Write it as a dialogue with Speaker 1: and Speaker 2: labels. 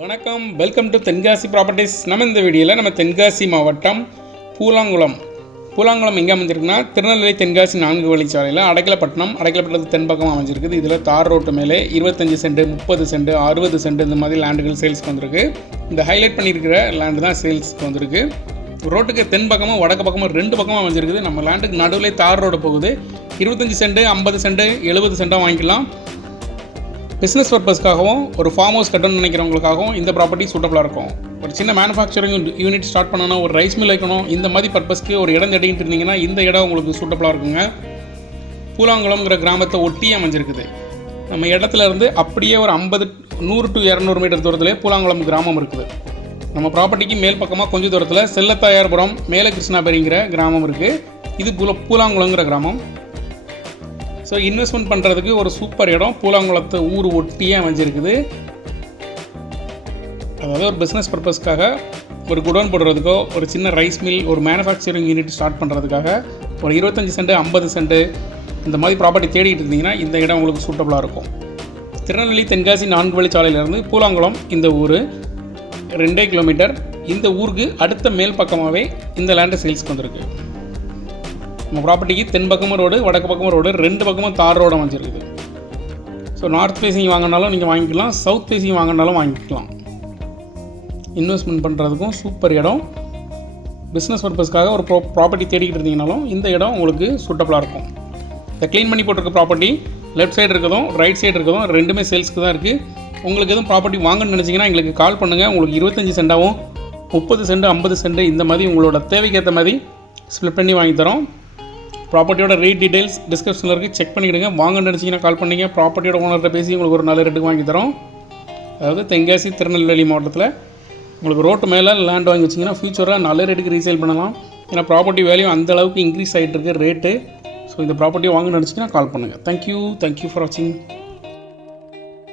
Speaker 1: வணக்கம். Welcome to Tenkasi properties நம்ம இந்த வீடியோவில் நம்ம தென்காசி மாவட்டம் பூலாங்குளம். பூலாங்குளம் எங்கே அமைஞ்சிருக்குன்னா திருநெல்வேலி தென்காசி நான்கு வழிச்சாலையில் அடைக்கலப்பட்டினம் அடைக்கலப்பட்டினத்துக்கு தென்பக்கம் அமைஞ்சிருக்குது. இதில் தார் ரோட்டு மேலே இருபத்தஞ்சி சென்ட் முப்பது சென்ட் அறுபது சென்ட் இந்த மாதிரி லேண்டுகள் சேல்ஸ்க்கு வந்திருக்கு. இந்த ஹைலைட் பண்ணியிருக்கிற லேண்டு தான் சேல்ஸ்க்கு வந்திருக்கு. ரோட்டுக்கு தென் பக்கமும் வடக்கு பக்கமும் ரெண்டு பக்கமும் அமைஞ்சிருக்குது. நம்ம லேண்டுக்கு நடுவில் தார் ரோடு போகுது. இருபத்தஞ்சி சென்ட் ஐம்பது சென்ட் எழுபது சென்ட்டாக வாங்கிக்கலாம். பிஸ்னஸ் பர்பஸ்க்காகவும் ஒரு ஃபார்ம் ஹவுஸ் கட்டணும்னு நினைக்கிறவங்களுக்காகவும் இந்த ப்ராப்பர்ட்டி சூட்டபுளாக இருக்கும். ஒரு சின்ன மேனுஃபேக்சரிங் யூனிட் ஸ்டார்ட் பண்ணணும் ஒரு ரைஸ் மில் வைக்கணும் இந்த மாதிரி பர்பஸ்க்கு ஒரு இடம் தேடிட்டு இருந்தீங்கன்னா இந்த இடம் உங்களுக்கு சூட்டபுளாக இருக்குங்க. பூலாங்குளம்ங்கிற கிராமத்தை ஒட்டி அமைஞ்சிருக்குது. நம்ம இடத்துல இருந்து அப்படியே ஒரு ஐம்பது நூறு டு இரநூறு மீட்டர் தூரத்திலே பூலாங்குளம் கிராமம் இருக்குது. நம்ம ப்ராப்பர்ட்டிக்கு மேல் பக்கமாக கொஞ்சம் தூரத்தில் செல்லத்தாயார்புரம் மேல கிருஷ்ணாபுரிங்கிற கிராமம் இருக்குது இது பூல பூலாங்குளங்கிற கிராமம். ஸோ இன்வெஸ்ட்மெண்ட் பண்ணுறதுக்கு ஒரு சூப்பர் இடம். பூலாங்குளத்தை ஊர் ஒட்டியே அமைஞ்சிருக்குது. அதாவது ஒரு பிஸ்னஸ் பர்பஸ்க்காக ஒரு குடோன் போடுறதுக்கோ ஒரு சின்ன ரைஸ் மில் ஒரு மேனுஃபேக்சரிங் யூனிட் ஸ்டார்ட் பண்ணுறதுக்காக ஒரு இருபத்தஞ்சி சென்ட் ஐம்பது சென்ட் இந்த மாதிரி ப்ராப்பர்ட்டி தேடிட்டு இருந்தீங்கன்னா இந்த இடம் உங்களுக்கு சூட்டபுளாக இருக்கும். திருநெல்வேலி தென்காசி நான்கு வழிச்சாலையிலேருந்து பூலாங்குளம் இந்த ஊர் ரெண்டே கிலோமீட்டர் இந்த ஊருக்கு அடுத்த மேல் பக்கமாகவே இந்த லேண்டு சேல்ஸ்க்கு வந்திருக்கு. நம்ம ப்ராப்பர்ட்டிக்கு தென் பக்கமும் ரோடு வடக்கு பக்கமும் ரோடு ரெண்டு பக்கமும் தார் ரோடு அமைஞ்சிருக்குது. ஸோ நார்த் ஃபேஸிங் வாங்கினாலும் நீங்கள் வாங்கிக்கலாம் சவுத் ஃபேஸிங் வாங்கினாலும் வாங்கிக்கலாம். இன்வெஸ்ட்மெண்ட் பண்ணுறதுக்கும் சூப்பர் இடம். பிஸ்னஸ் பர்பஸ்க்காக ஒரு ப்ரோ ப்ராப்பர்ட்டி தேடிக்கிட்டு இருந்தீங்கனாலும் இந்த இடம் உங்களுக்கு சூட்டபுளாக இருக்கும். இந்த க்ளீன் பண்ணி போட்டிருக்க ப்ராப்பர்ட்டி லெஃப்ட் சைடு இருக்கதும் ரைட் சைடு இருக்கதும் ரெண்டுமே சேல்ஸ்க்கு தான் இருக்குது உங்களுக்கு எதுவும் ப்ராப்பர்ட்டி வாங்கணும்னு நினச்சிங்கன்னா எங்களுக்கு கால் பண்ணுங்கள் உங்களுக்கு இருபத்தஞ்சி சென்டாகவும் முப்பது சென்ட் ஐம்பது சென்ட் இந்த மாதிரி உங்களோட தேவைக்கேற்ற மாதிரி ஸ்ப்ளிட் பண்ணி வாங்கி தரோம். ப்ராப்பர்ட்டியோட ரேட் டீடைல்ஸ் டிஸ்கிரிப்ஷனில் இருக்குது செக் பண்ணிக்கிடுங்க. வாங்கன்னு நினச்சிங்கன்னா கால் பண்ணிங்க. ப்ராப்பர்ட்டியோட ஓனர்கிட்ட பேசி உங்களுக்கு ஒரு நல்ல ரேட்டுக்கு வாங்கி தரோம். அதாவது தென்காசி திருநெல்வேலி மாவட்டத்தில் உங்களுக்கு ரோட்டு மேலே லேண்ட் வாங்கி வச்சிங்கன்னா ஃபியூச்சராக நல்ல ரேட்டுக்கு ரீசேல் பண்ணலாம். ஏன்னா ப்ராப்பர்ட்டி வேல்யூ அந்த அளவுக்கு இன்க்ரீஸ் ஆகிட்டு இருக்கு ரேட்டு ஸோ இந்த ப்ராப்பர்ட்டியை வாங்க நினச்சிங்கன்னா கால் பண்ணுங்கள் தேங்க்யூ தேங்க்யூ ஃபார் வாட்சிங்